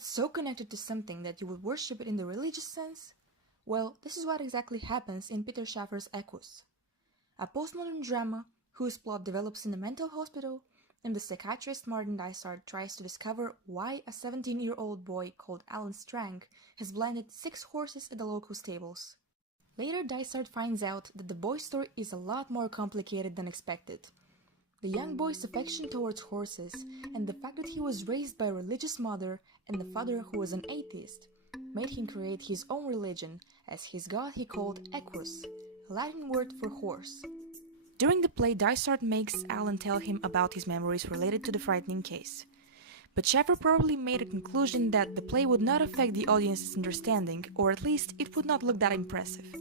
god so connected to something that you would worship it in the religious sense? Well, this is what exactly happens in Peter Shaffer's Equus, a postmodern drama whose plot develops in a mental hospital, and the psychiatrist Martin Dysart tries to discover why a 17-year-old boy called Alan Strang has blinded 6 horses at the local stables. Later, Dysart finds out that the boy's story is a lot more complicated than expected. The young boy's affection towards horses, and the fact that he was raised by a religious mother and a father who was an atheist, made him create his own religion, as his god he called Equus, a Latin word for horse. During the play, Dysart makes Alan tell him about his memories related to the frightening case. But Shaffer probably made a conclusion that the play would not affect the audience's understanding, or at least it would not look that impressive.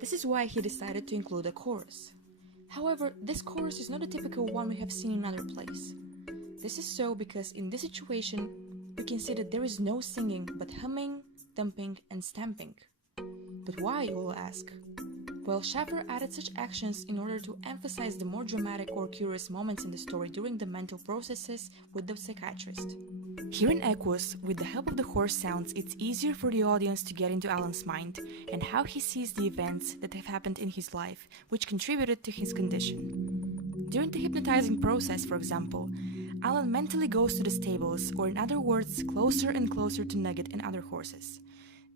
This is why he decided to include a chorus. However, this chorus is not a typical one we have seen in other plays. This is so because in this situation, we can see that there is no singing but humming, thumping, and stamping. But why, you will ask? Well, Shaffer added such actions in order to emphasize the more dramatic or curious moments in the story during the mental processes with the psychiatrist. Here in Equus, with the help of the horse sounds, it's easier for the audience to get into Alan's mind and how he sees the events that have happened in his life, which contributed to his condition. During the hypnotizing process, for example, Alan mentally goes to the stables, or in other words, closer and closer to Nugget and other horses.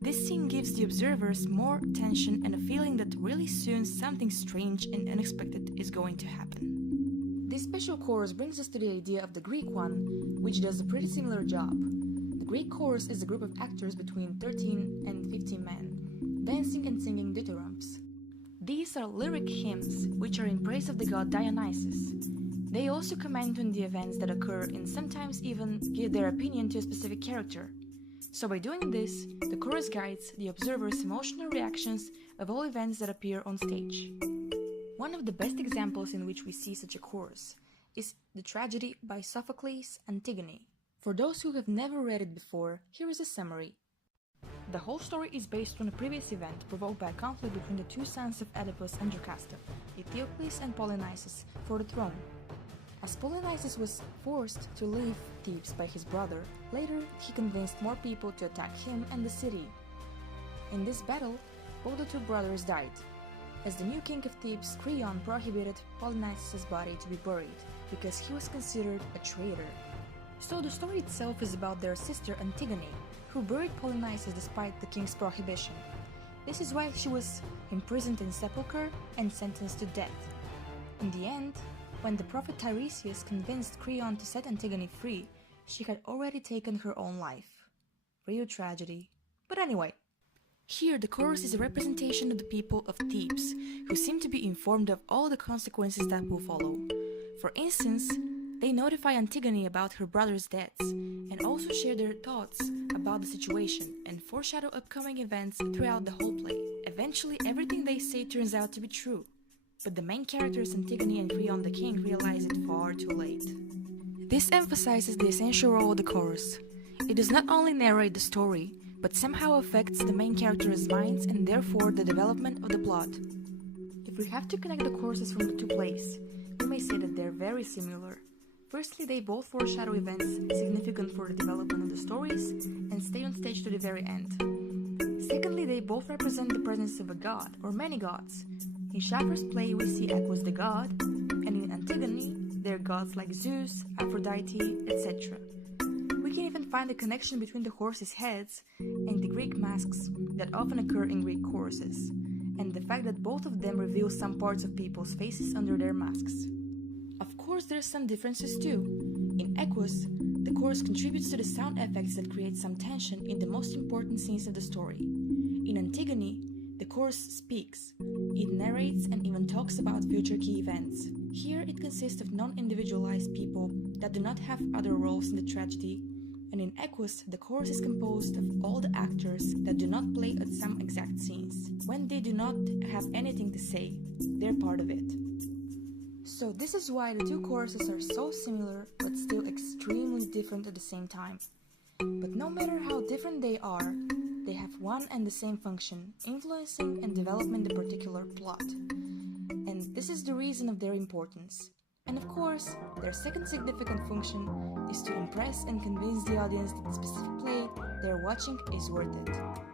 This scene gives the observers more tension and a feeling that really soon something strange and unexpected is going to happen. This special chorus brings us to the idea of the Greek one, which does a pretty similar job. The Greek chorus is a group of actors between 13 and 15 men, dancing and singing dithyrambs. These are lyric hymns, which are in praise of the god Dionysus. They also comment on the events that occur and sometimes even give their opinion to a specific character. So by doing this, the chorus guides the observer's emotional reactions of all events that appear on stage. One of the best examples in which we see such a chorus is the tragedy by Sophocles, Antigone. For those who have never read it before, here is a summary. The whole story is based on a previous event provoked by a conflict between the 2 sons of Oedipus and Jocasta, Eteocles and Polynices, for the throne. As Polynices was forced to leave Thebes by his brother, later he convinced more people to attack him and the city. In this battle, both the 2 brothers died, as the new king of Thebes, Creon, prohibited Polynices' body to be buried, because he was considered a traitor. So the story itself is about their sister Antigone, who buried Polynices despite the king's prohibition. This is why she was imprisoned in sepulchre and sentenced to death. In the end, when the prophet Tiresias convinced Creon to set Antigone free, she had already taken her own life. Real tragedy. But anyway, here the chorus is a representation of the people of Thebes, who seem to be informed of all the consequences that will follow. For instance, they notify Antigone about her brother's deaths, and also share their thoughts about the situation, and foreshadow upcoming events throughout the whole play. Eventually, everything they say turns out to be true. But the main characters Antigone and Creon the king realize it far too late. This emphasizes the essential role of the chorus. It does not only narrate the story, but somehow affects the main characters' minds and therefore the development of the plot. If we have to connect the choruses from the 2 plays, we may say that they're very similar. Firstly, they both foreshadow events significant for the development of the stories and stay on stage to the very end. Secondly, they both represent the presence of a god or many gods. In Shaffer's play, we see Equus the god, and in Antigone, there are gods like Zeus, Aphrodite, etc. We can even find a connection between the horses' heads and the Greek masks that often occur in Greek choruses, and the fact that both of them reveal some parts of people's faces under their masks. Of course, there are some differences too. In Equus, the chorus contributes to the sound effects that create some tension in the most important scenes of the story. In Antigone, the chorus speaks. It narrates and even talks about future key events. Here it consists of non-individualized people that do not have other roles in the tragedy, and in Equus the chorus is composed of all the actors that do not play at some exact scenes. When they do not have anything to say, they're part of it. So this is why the 2 choruses are so similar but still extremely different at the same time. But no matter how different they are, they have one and the same function, influencing and developing the particular plot. And this is the reason of their importance. And of course, their second significant function is to impress and convince the audience that the specific play they're watching is worth it.